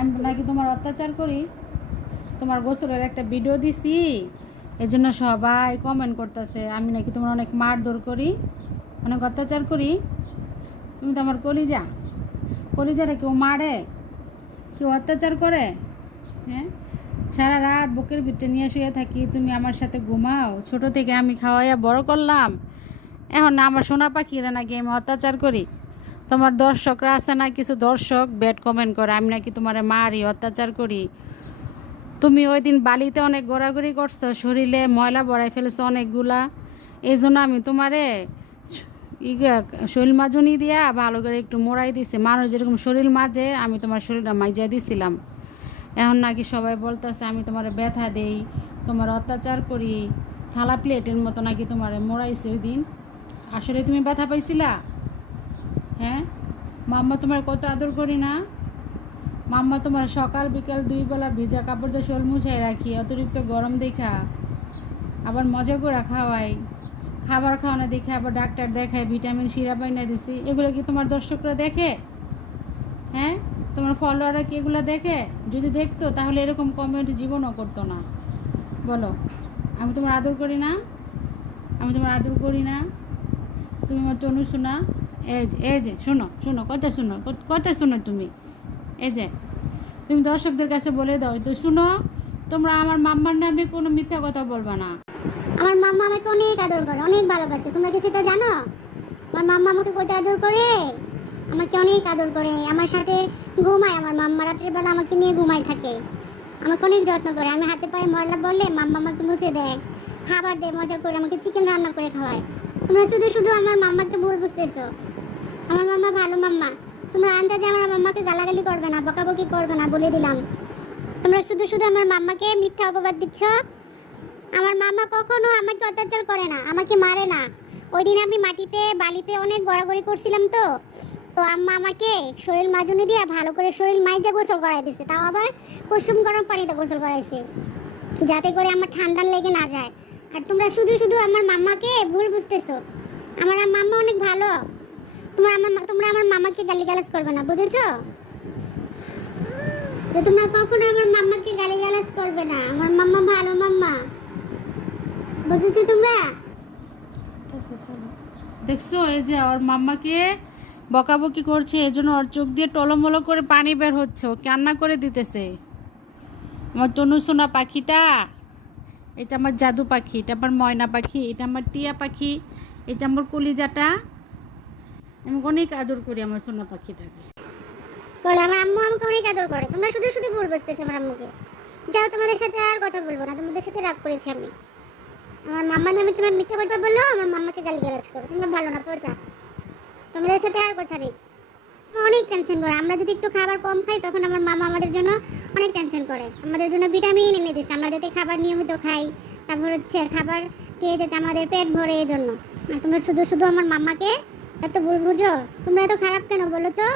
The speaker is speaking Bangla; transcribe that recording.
আমি নাকি তোমার অত্যাচার করি? তোমার গোসলের একটা ভিডিও দিছি, এজন্য সবাই কমেন্ট করতেছে আমি নাকি তোমার অনেক মারধর করি, অনেক অত্যাচার করি। তুমি তো আমার কলিজারে কেউ মারে, কেউ অত্যাচার করে? হ্যাঁ, সারা রাত বুকের ভিতরে নিয়ে শুয়ে থাকি, তুমি আমার সাথে ঘুমাও। ছোট থেকে আমি খাওয়াইয়া বড় করলাম, এখন না আমার সোনা পাখিরা নাকি আমি অত্যাচার করি? তোমার দর্শকরা আছে না, কিছু দর্শক ব্যাড কমেন্ট করে আমি নাকি তোমারে মারি, অত্যাচার করি। তুমি ওই দিন বালিতে অনেক ঘোরাঘুরি করছো, শরীরে ময়লা ভরাই ফেলেছো অনেকগুলা, এই জন্য আমি তোমারে শরীর মাজুনি দিয়া ভালো করে একটু মোড়াই দিছি। মানুষ যেরকম শরীর মাঝে আমি তোমার শরীরটা মাইজা দিছিলাম। এখন নাকি সবাই বলতেছে আমি তোমার ব্যথা দেই, তোমার অত্যাচার করি, থালা প্লেটের মতো নাকি তোমার মোড়াইছে ওই দিন। আসলে তুমি ব্যথা পাইছিলা? হ্যাঁ, মাম্মা তোমার কত আদর করি না? মাম্মা তোমার সকাল বিকাল 2 বেলা ভিজা কাপড় দিয়ে শোল মুছাই রাখি, অতিরিক্ত গরম দেখা আবার মজা করে খাওয়াই, খাবার খাওয়ানো দেখে আবার ডাক্তার দেখায়, ভিটামিন সিরাপ এনে দিছি। এগুলো কি তোমার দর্শকরা দেখে? হ্যাঁ, তোমার ফলোয়াররা কি এগুলো দেখে? যদি দেখতো তাহলে এরকম কমেন্ট জীবনও করতো না। বলো, আমি তোমার আদর করি না? আমি তোমার আদর করি না? তুমি আমার তনু শোনা। এই যে শোনো শোনো, কথা শোনো তুমি। এই যে তুমি দর্শকদের কাছে বলে দাও তো, শুনো, তোমরা আমার মাম্মার নামে কোনো মিথ্যা কথা বলবা না। আমার মাম্মা আমাকে অনেক আদর করে, অনেক ভালোবাসে। তোমরা কি সেটা জানো? আমার মাম্মা আমাকে কত আদর করে, আমাকে অনেক আদর করে, আমার সাথে ঘুমায়। আমার মাম্মা রাত্রের বেলা আমাকে নিয়ে ঘুমায় থাকে, আমাকে অনেক যত্ন করে। আমি হাতে পায়ে ময়লা বললে মাম্মা আমাকে মুছে দেয়, খাবার দেয়, মজা করে আমাকে চিকেন রান্না করে খাওয়ায়। তোমরা শুধু শুধু আমার মাম্মাকে ভুল বুঝতেছো। আমার মাম্মা ভালো মাম্মা। তোমরা আন্দাজে আমার মাম্মাকে গালাগালি করবে না, বকাবকি করবে না, বলে দিলাম। তোমরা শুধু শুধু আমার মাম্মাকে মিথ্যা অপবাদ দিচ্ছ। আমার মামা কখনো আমাকে অত্যাচার করে না, আমাকে মারে না। ওই দিন আমি মাটিতে বালিতে অনেক গড়াগড়ি করছিলাম, তো আম্মা আমাকে শরীর মাজুনি দিয়ে ভালো করে শরীর মাইজা গোসল করাই দিছে, তাও আবার কুসুম গরম পানিতে গোসল করাইছে, যাতে করে আমার ঠান্ডা লেগে না যায়। আর তোমরা শুধু শুধু আমার মাম্মাকে ভুল বুঝতেছো। আমার মাম্মা অনেক ভালো। তোমরা আমার মামাকে গালিগালাজ করবে না, বুঝেছো? যে তোমরা কখনো আমার মাম্মাকে গালিগালাজ করবে না। আমার মাম্মা ভালো মাম্মা, বুঝেছো তোমরা? দেখছো, এই যে ওর মাম্মাকে বকাবকি করছে, এই জন্য ওর চোখ দিয়ে টলমলো করে পানি বের হচ্ছে, ও কান্না করে দিতেছে। আমার তনু সোনা পাখিটা, এটা আমার জাদু পাখি, এটা আমার ময়না পাখি, এটা আমার টিয়া পাখি, এটা আমার কলিজাটা। আমি অনেক আদর করি আমার সোনা পাখিটাকে। বলে আমার আম্মু আমাকে অনেক আদর করে। তোমরা শুধু শুধু ভুল বুঝতেছো আমার আম্মুকে। যাও, তোমাদের সাথে আর কথা বলবো না, তোমাদের সাথে রাগ করেছি আমি। আমার মাম্মার নামে তোমার মিথ্যা কথা বললো, আমার মাম্মাকে গালিগালাজ করো। তোমরা ভালো না, পচা। তোমাদের সাথে আর কথা নেই। অনেক টেনশন করে। আমরা যদি একটু খাবার কম খাই তখন আমার মামা আমাদের জন্য অনেক টেনশন করে, আমাদের জন্য ভিটামিন এনে দিচ্ছে, আমরা যাতে খাবার নিয়মিত খাই, তারপর হচ্ছে খাবার খেয়ে যাতে আমাদের পেট ভরে, এই জন্য। আর তোমরা শুধু শুধু আমার মাম্মাকে এত ভুল বুঝো। তোমরা এত খারাপ কেন বলো তো?